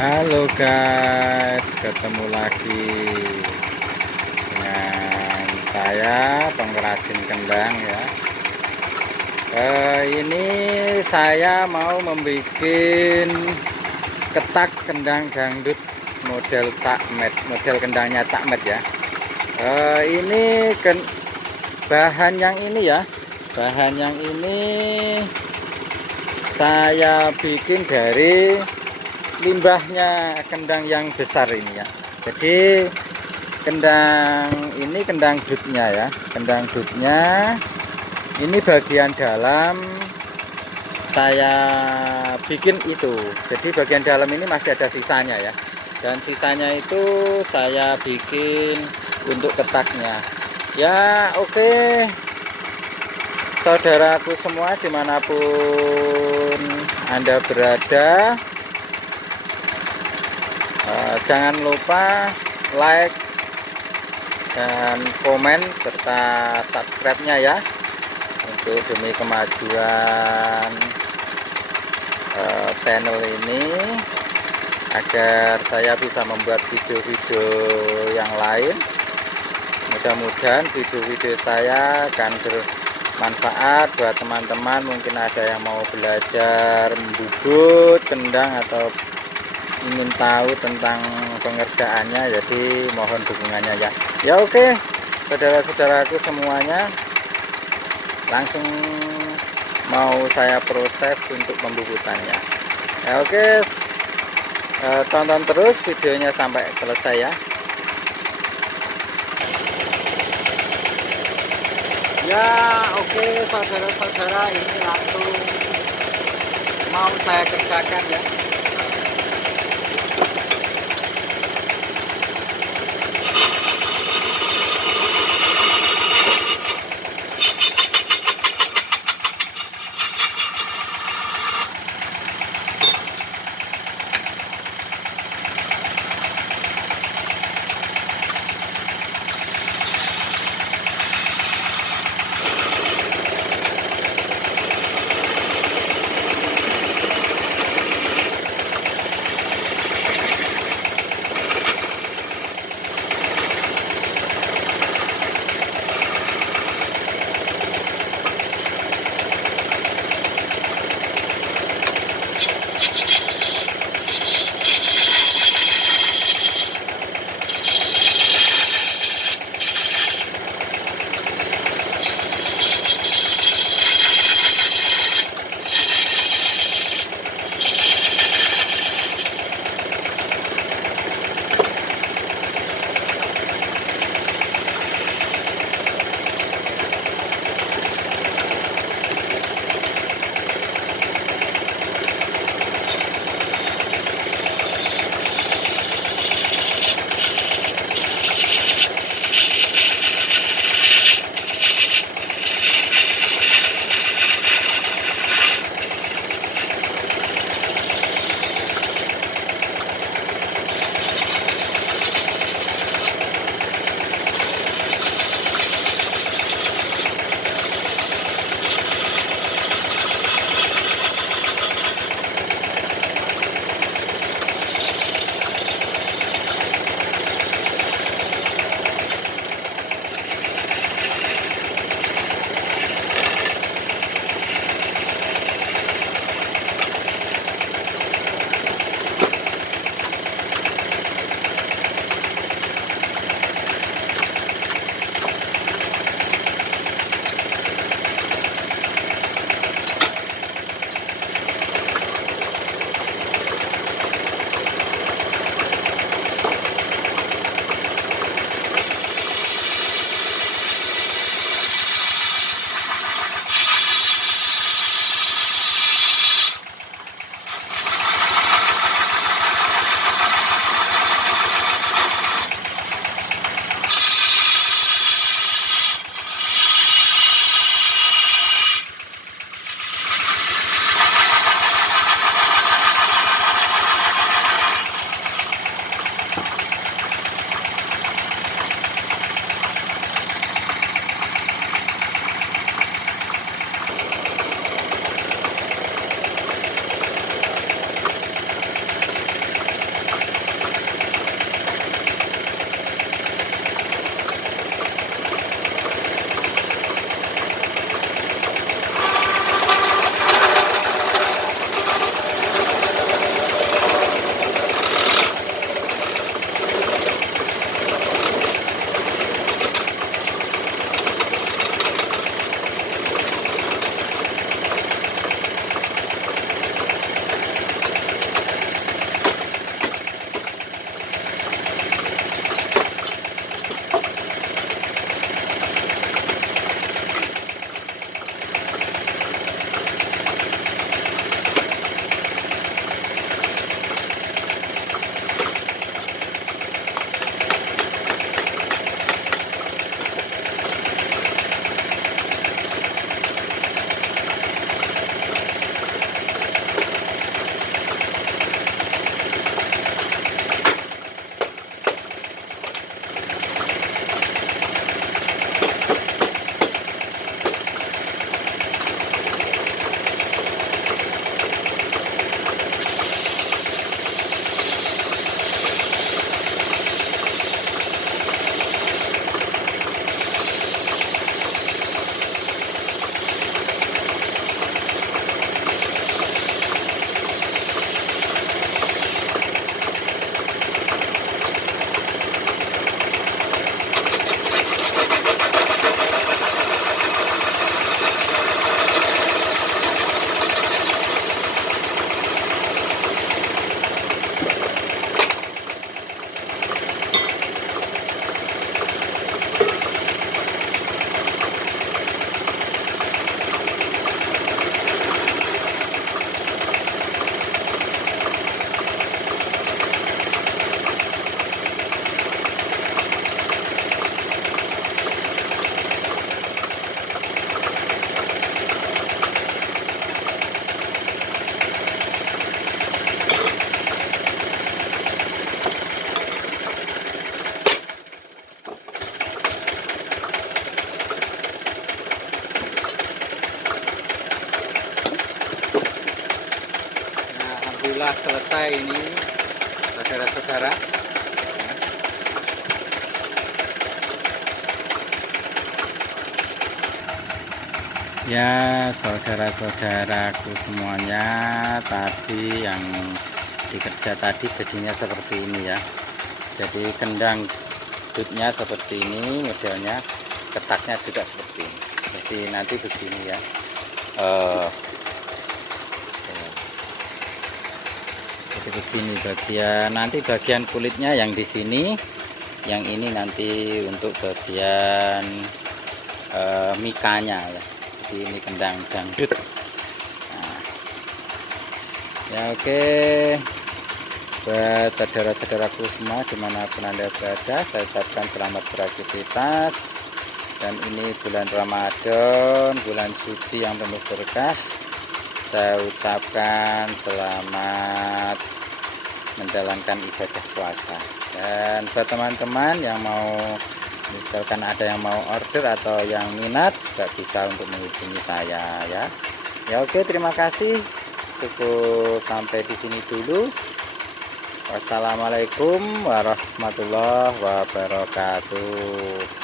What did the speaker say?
Halo guys, ketemu lagi dengan saya pengrajin kendang ya. Ini saya mau membuat ketak kendang dangdut model cakmet, model kendangnya cakmet ya. Ini bahan yang ini ya, bahan yang ini saya bikin dari limbahnya kendang yang besar ini ya. Jadi kendang ini kendang dutnya ya, kendang dutnya ini bagian dalam saya bikin itu. Jadi bagian dalam ini masih ada sisanya ya, dan sisanya itu saya bikin untuk ketaknya ya. Oke saudaraku semua dimanapun Anda berada, jangan lupa like dan komen serta subscribe-nya ya, untuk demi kemajuan channel ini, agar saya bisa membuat video-video yang lain. Mudah-mudahan video-video saya akan bermanfaat buat teman-teman. Mungkin ada yang mau belajar membubut kendang atau ingin tahu tentang pengerjaannya, jadi mohon dukungannya ya. Oke saudara-saudaraku semuanya, langsung mau saya proses untuk pembubutannya ya. Oke, tonton terus videonya sampai selesai ya. Oke saudara-saudara, ini langsung mau saya kerjakan ya. alhamdulillah selesai ini saudara-saudara. Ya saudara-saudaraku semuanya, tadi yang dikerja tadi jadinya seperti ini ya. Jadi kendang dutnya seperti ini modelnya, ketaknya juga seperti ini. Jadi nanti begini ya. Jadi begini bagian kulitnya yang di sini, yang ini nanti untuk bagian mikanya ya. Jadi ini kendang dangdut. Nah, ya oke. Buat saudara-saudaraku semua dimanapun Anda berada, saya ucapkan selamat beraktivitas. Dan ini bulan Ramadan, bulan suci yang penuh berkah. Saya ucapkan selamat menjalankan ibadah puasa. Dan buat teman-teman yang mau, misalkan ada yang mau order atau yang minat, juga bisa untuk menghubungi saya ya. Ya oke, terima kasih. Cukup sampai di sini dulu. Wassalamualaikum warahmatullahi wabarakatuh.